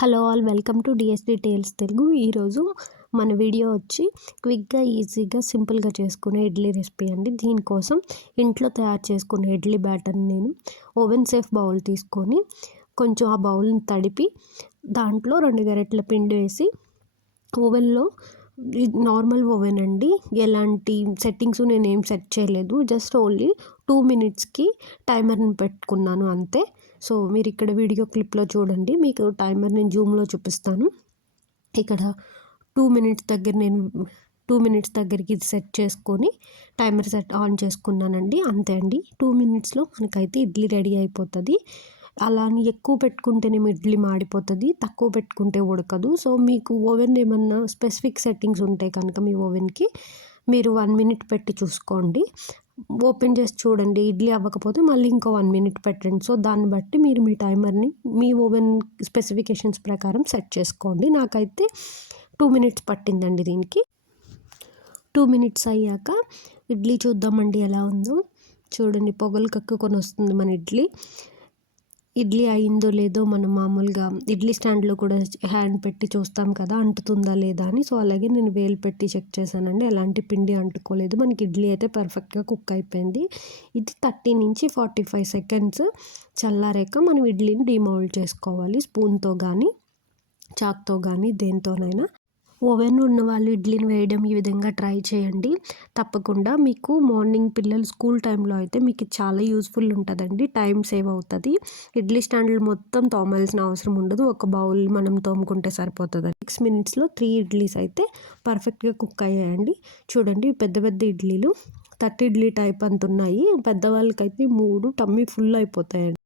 Hello all, welcome to DSD tales Telugu. ఈరోజు మన video వచ్చి క్విక్గా, ఈజీగా, సింపుల్గా చేసుకునే ఇడ్లీ రెసిపీ అండి. దీనికోసం ఇంట్లో తయారు చేసుకునే ఇడ్లీ బ్యాటర్ని నేను ఓవెన్ సేఫ్ బౌల్ తీసుకొని కొంచెం ఆ బౌల్ని తడిపి దాంట్లో 2 గరిటెల పిండి వేసి ఓవెన్లో, నార్మల్ ఓవెన్ అండి, ఎలాంటి సెట్టింగ్స్ నేనేం సెట్ చేయలేదు, జస్ట్ ఓన్లీ 2 మినిట్స్కి టైమర్ని పెట్టుకున్నాను అంతే. సో మీరు ఇక్కడ వీడియో క్లిప్లో చూడండి, మీకు టైమర్ నేను జూమ్లో చూపిస్తాను. ఇక్కడ 2 మినిట్స్ దగ్గర నేను 2 మినిట్స్ దగ్గరికి ఇది సెట్ చేసుకొని టైమర్ ఆన్ చేసుకున్నానండి. అంతే అండి, 2 మినిట్స్లో మనకైతే ఇడ్లీ రెడీ అయిపోతుంది. అలా అని ఎక్కువ పెట్టుకుంటేనేమో ఇడ్లీ మాడిపోతుంది, తక్కువ పెట్టుకుంటే ఉడకదు. సో మీకు ఓవెన్ ఏమన్నా స్పెసిఫిక్ సెట్టింగ్స్ ఉంటే కనుక మీ ఓవెన్కి మీరు 1 మినిట్ పెట్టి చూసుకోండి. ఓపెన్ చేసి చూడండి, ఇడ్లీ అవ్వకపోతే మళ్ళీ ఇంకో 1 మినిట్ పెట్టండి. సో దాన్ని బట్టి మీరు మీ టైమర్ని మీ ఓవెన్ స్పెసిఫికేషన్స్ ప్రకారం సెట్ చేసుకోండి. నాకైతే 2 మినిట్స్ పట్టిందండి దీనికి. 2 మినిట్స్ అయ్యాక ఇడ్లీ చూద్దామండి ఎలా ఉందో. చూడండి, పొగలు కక్కుకొని వస్తుంది మన ఇడ్లీ. ఇడ్లీ అయిందో లేదో మనం మామూలుగా ఇడ్లీ స్టాండ్లో కూడా హ్యాండ్ పెట్టి చూస్తాం కదా, అంటుతుందా లేదా అని. సో అలాగే నేను వేలు పెట్టి చెక్ చేశానండి, ఎలాంటి పిండి అంటుకోలేదు. మనకి ఇడ్లీ అయితే పర్ఫెక్ట్గా కుక్ అయిపోయింది. ఇది 30 నుంచి 45 సెకండ్స్ చల్లారాక మనం ఇడ్లీని డిమౌల్డ్ చేసుకోవాలి. స్పూన్తో కానీ, చాక్తో కానీ, దేనితోనైనా. ఓవెన్ ఉన్న వాళ్ళు ఇడ్లీని వేయడం ఈ విధంగా ట్రై చేయండి తప్పకుండా. మీకు మార్నింగ్ పిల్లలు స్కూల్ టైంలో అయితే మీకు చాలా యూస్ఫుల్ ఉంటుందండి, టైం సేవ్ అవుతుంది. ఇడ్లీ స్టాండ్లు మొత్తం తోమాల్సిన అవసరం ఉండదు, ఒక బౌల్ మనం తోముకుంటే సరిపోతుంది. 6 మినిట్స్లో 3 ఇడ్లీస్ అయితే పర్ఫెక్ట్గా కుక్ అయ్యాయండి. చూడండి, పెద్ద పెద్ద ఇడ్లీలు 30 ఇడ్లీ టైప్ అంత ఉన్నాయి. పెద్దవాళ్ళకైతే 3 టమ్మీ ఫుల్ అయిపోతాయండి.